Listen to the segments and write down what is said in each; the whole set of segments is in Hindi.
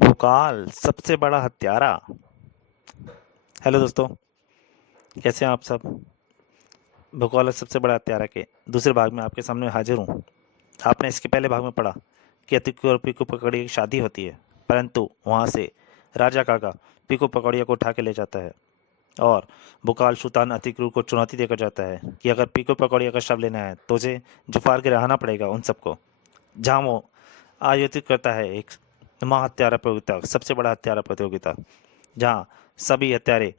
भोकाल सबसे बड़ा हत्यारा। हेलो दोस्तों, कैसे हैं आप सब। भोकाल और सबसे बड़ा हत्यारा के दूसरे भाग में आपके सामने हाजिर हूँ। आपने इसके पहले भाग में पढ़ा कि अतिक और पीकू पकड़िया की शादी होती है, परंतु वहाँ से राजा काका पीकू पकड़िया को उठा के ले जाता है और भोकाल सुल्तान अतिक्रू को चुनौती देकर जाता है कि अगर पीकू पकड़िया का शव लेना है तो उसे जुफार के रहना पड़ेगा उन सबको। जहाँ वो आयोजित करता है एक महाहत्यारा प्रतियोगिता, सबसे बड़ा हत्यारा प्रतियोगिता, जहाँ सभी हत्यारे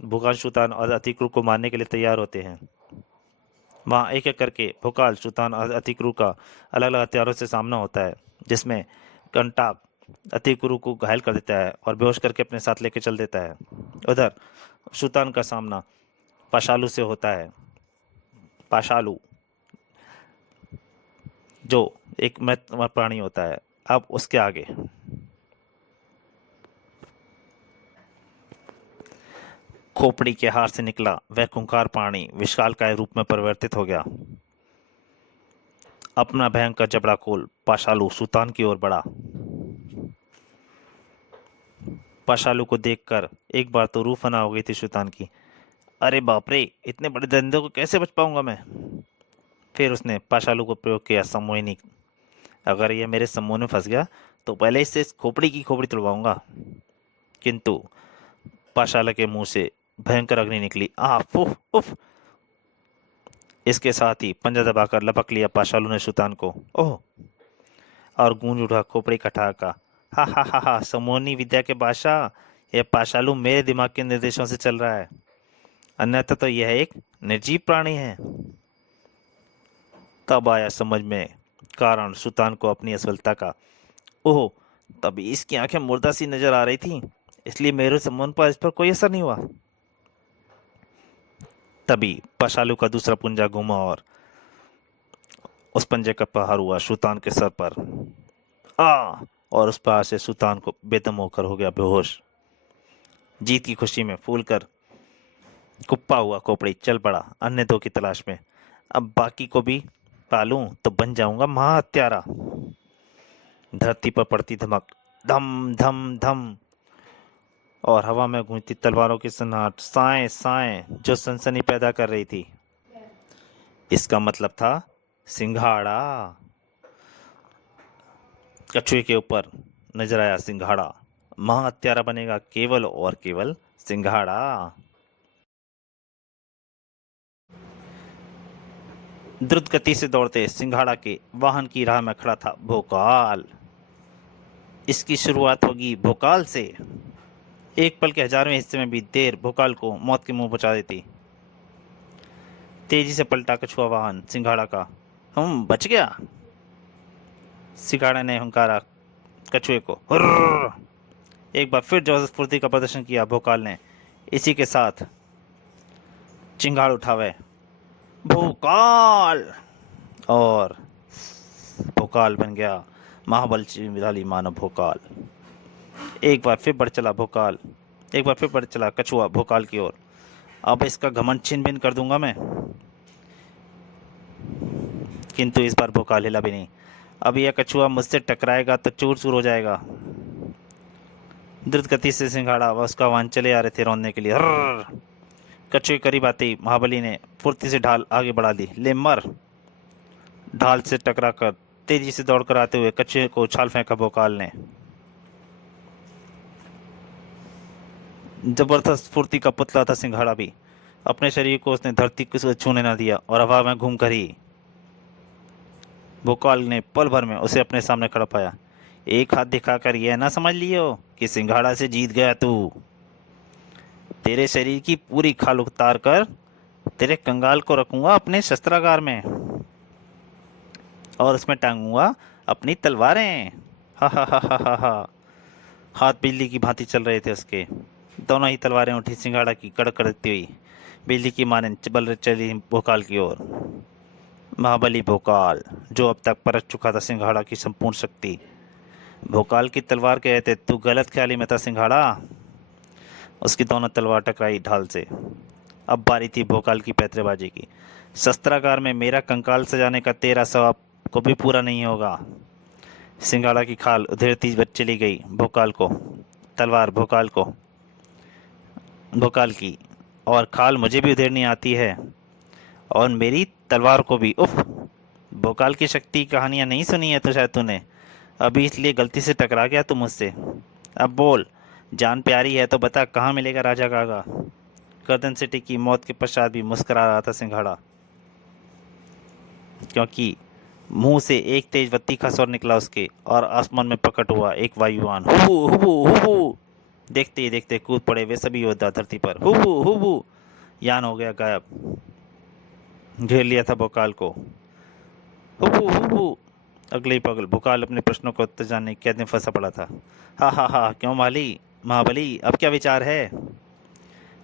भोकाल सुल्तान और अतिक्रू को मारने के लिए तैयार होते हैं। वहाँ एक एक करके भोकाल सुल्तान और अतिक्रू का अलग अलग हथियारों से सामना होता है, जिसमें कंटाक अतिक्रू को घायल कर देता है और बेहोश करके अपने साथ लेके चल देता है। उधर सुल्तान का सामना पाशालू से होता है। पाशालू जो एक मृत प्राणी होता है। अब उसके आगे खोपड़ी के हार से निकला वह खूंखार प्राणी विशालकाय रूप में परिवर्तित हो गया। अपना भयंकर जबड़ा खोल पाशालू सुल्तान की ओर बढ़ा। पाशालू को देखकर एक बार तो रूह फना हो गई थी सुल्तान की। अरे बाप रे, इतने बड़े दंदे को कैसे बच पाऊंगा मैं। फिर उसने पाशालू को प्रयोग किया सम्मोहिनी। अगर यह मेरे सम्मोह में फंस गया तो पहले इससे इस खोपड़ी की खोपड़ी तुड़वाऊंगा। किंतु पाशाला के मुंह से भयंकर अग्नि निकली। आह उफ उफ। इसके साथ ही पंजा दबाकर लपक लिया पाशालू ने सुल्तान को। ओह, और गूंज उठा खोपड़ी का ठहाका। हा, समोनी विद्या के बादशाह, यह पाशालू मेरे दिमाग के निर्देशों से चल रहा है, अन्यथा तो यह एक निर्जीव प्राणी है। तब आया समझ में कारण सुल्तान को अपनी असफलता का। ओह, तभी इसकी आंखें मुर्दा सी नजर आ रही थी, इसलिए मेरे सम्मोहन पर इस पर कोई असर नहीं हुआ। तभी पाशालू का दूसरा पुंजा घूमा और उस पंजे का प्रहार हुआ सुल्तान के सर पर। आ और उस प्रहार से सुल्तान को बेदम होकर हो गया बेहोश। जीत की खुशी में फूल कर कुप्पा हुआ खोपड़ी चल पड़ा अन्य दो की तलाश में। अब बाकी को भी पालूं तो बन जाऊंगा महाहत्यारा। धरती पर पड़ती धमक, धम धम धम, और हवा में गूंजती तलवारों की सन्नाट साए साए जो सनसनी पैदा कर रही थी। इसका मतलब था सिंघाड़ा। कछुए के ऊपर नजर आया सिंघाड़ा। महाहत्यारा बनेगा केवल और केवल सिंघाड़ा। द्रुत गति से दौड़ते सिंघाड़ा के वाहन की राह में खड़ा था भोकाल। इसकी शुरुआत होगी भोकाल से। एक पल के हजारवें हिस्से में भी देर भोकाल को मौत के मुंह पहुंचा देती। तेजी से पलटा कछुआ वाहन सिंघाड़ा का। बच गया। सिंघाड़ा ने हुंकारा कछुए को। हुर्र! एक बार फिर जोश स्फूर्ति का प्रदर्शन किया भोकाल ने। इसी के साथ चिंगाड़ उठावे भोकाल, और भोकाल बन गया महाबलशाली मानव भोकाल। एक बार फिर बढ़ चला भोकाल, एक बार फिर बढ़ चला कछुआ भोकाल की ओर। अब इसका घमंड छिन भिन कर दूंगा मैं। किंतु इस बार भोकाल हिला भी नहीं। अब यह कछुआ मुझसे टकराएगा तो चूर चूर हो जाएगा। द्रुत गति से सिंघाड़ा व उसका वाहन चले आ रहे थे रौंदने के लिए। हर्र! कछुए करीब आते ही महाबली ने फुर्ती से ढाल आगे बढ़ा दी। ले मर! ढाल से टकराकर तेजी से दौड़कर आते हुए कछुए को उछाल फेंका भोकाल ने। जबरदस्त फुर्ती का पुतला था सिंघाड़ा भी। अपने शरीर को उसने धरती को छूने न दिया और हवा में घूमकर ही भोकाल ने पल भर में उसे अपने सामने खड़ा पाया। एक हाथ दिखाकर यह ना समझ लियो कि सिंघाड़ा से जीत गया तू। तेरे शरीर की पूरी खाल उतार कर तेरे कंगाल को रखूंगा अपने शस्त्रागार में और उसमें टांगूंगा अपनी तलवारें। हा। हाथ बिजली की भांति चल रहे थे उसके। दोनों ही तलवारें उठी सिंघाड़ा की कड़क करती हुई बिजली की माने बल चली भोकाल की ओर। महाबली भोकाल, जो अब तक परख चुका था सिंघाड़ा की संपूर्ण शक्ति। भोकाल की तलवार के रहते तू गलत ख्याली में था सिंघाड़ा। उसकी दोनों तलवार टकराई ढाल से। अब बारी थी भोकाल की पैतरेबाजी की। शस्त्रागार में मेरा कंकाल सजाने का तेरा सवाब को भी पूरा नहीं होगा। सिंघाड़ा की खाल उधेड़ती चली गई भोकाल को, तलवार भोकाल को, भोकाल की। और खाल मुझे भी उधेड़नी आती है, और मेरी तलवार को भी। उफ, भोकाल की शक्ति की कहानियां नहीं सुनी है तो शायद तूने, अभी इसलिए गलती से टकरा गया तू मुझसे। अब बोल, जान प्यारी है तो बता, कहाँ मिलेगा राजा कागा। गर्दन से टिकी मौत के पश्चात भी मुस्कुरा रहा था सिंघाड़ा, क्योंकि मुंह से एक तेज बत्ती का स्वर निकला उसके, और आसमान में प्रकट हुआ एक वायुयान। हुबू हुबू हुबू, देखते ही देखते कूद पड़े वे सभी योद्धा धरती पर। हुबू हुबू, यान हो गया गायब, घेर लिया था भोकाल को। हुबू हुबू, अगले ही पगल भोकाल अपने प्रश्नों का उत्तर जानने कैद में फंसा पड़ा था। हा हा हा, क्यों माली महाबली, अब क्या विचार है।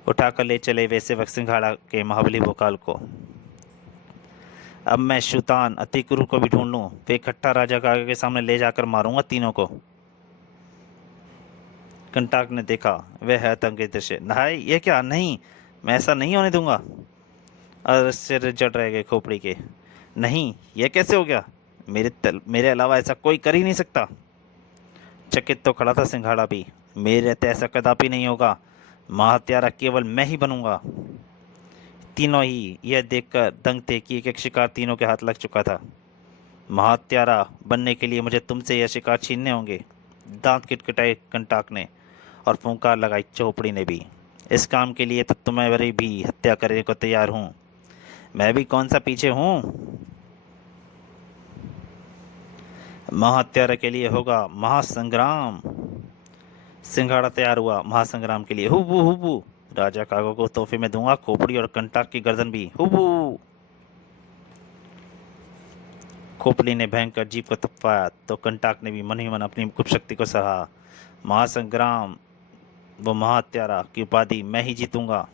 उठाकर ले चले वे सेवक सिंघाड़ा के महाबली भोकाल को। अब मैं शैतान अतिक्रूर को भी ढूंढ लूं, वे इकट्ठा राजा कागा के सामने ले जाकर मारूंगा तीनों को। कंटाक ने देखा वह है तंगे दृश्य। नहीं, ये क्या, नहीं, मैं ऐसा नहीं होने दूंगा। आश्चर्य जड़ रह गए खोपड़ी के। नहीं, यह कैसे हो गया, मेरे अलावा ऐसा कोई कर ही नहीं सकता। चकित तो खड़ा था सिंघाड़ा भी। मेरे रहते ऐसा कदापि नहीं होगा, महाहत्यारा केवल मैं ही बनूंगा। तीनों ही यह देखकर दंग थे कि एक शिकार तीनों के हाथ लग चुका था। महाहत्यारा बनने के लिए मुझे तुमसे यह शिकार छीनने होंगे। दांत किटकिटाए कंटाक ने, और फूंकार लगाई चौपड़ी ने भी। इस काम के लिए तो तुम्हारी भी हत्या करने को तैयार हूं। मैं भी कौन सा पीछे हूं। महाहत्यारा के लिए होगा महासंग्राम। सिंघाड़ा तैयार हुआ महासंग्राम के लिए। हुबू हुबू, राजा कागा को तोहफे में दूंगा खोपड़ी और कंटाक की गर्दन भी। हुबू। खोपड़ी ने भयंकर जीप को थपथपाया तो कंटाक ने भी मन ही मन अपनी गुप्त शक्ति को सराहा। महासंग्राम वो महाहत्यारा की उपाधि मैं ही जीतूंगा,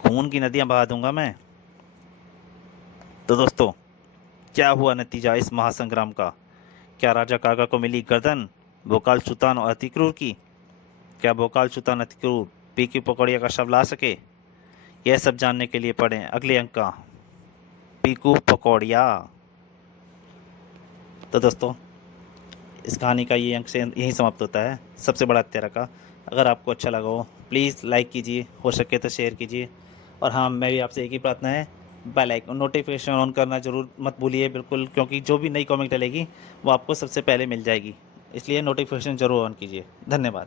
खून की नदियां बहा दूंगा मैं। तो दोस्तों, क्या हुआ नतीजा इस महासंग्राम का। क्या राजा कागा को मिली गर्दन भोकाल सुल्तान और अतिक्रूर की। क्या भोकाल सुल्तान अतिक्रूर पीकू पकौड़िया का शव ला सके। यह सब जानने के लिए पढ़ें अगले अंक का पीकू पकौड़िया। तो दोस्तों, इस कहानी का ये अंक से यही समाप्त होता है, सबसे बड़ा हत्यारा का। अगर आपको अच्छा लगा हो प्लीज़ लाइक कीजिए, हो सके तो शेयर कीजिए। और हाँ, मैं भी आपसे एक ही प्रार्थना है, बेल आइकन नोटिफिकेशन ऑन करना जरूर मत भूलिए बिल्कुल, क्योंकि जो भी नई कॉमिक डलेगी वो आपको सबसे पहले मिल जाएगी, इसलिए नोटिफिकेशन ज़रूर ऑन कीजिए। धन्यवाद।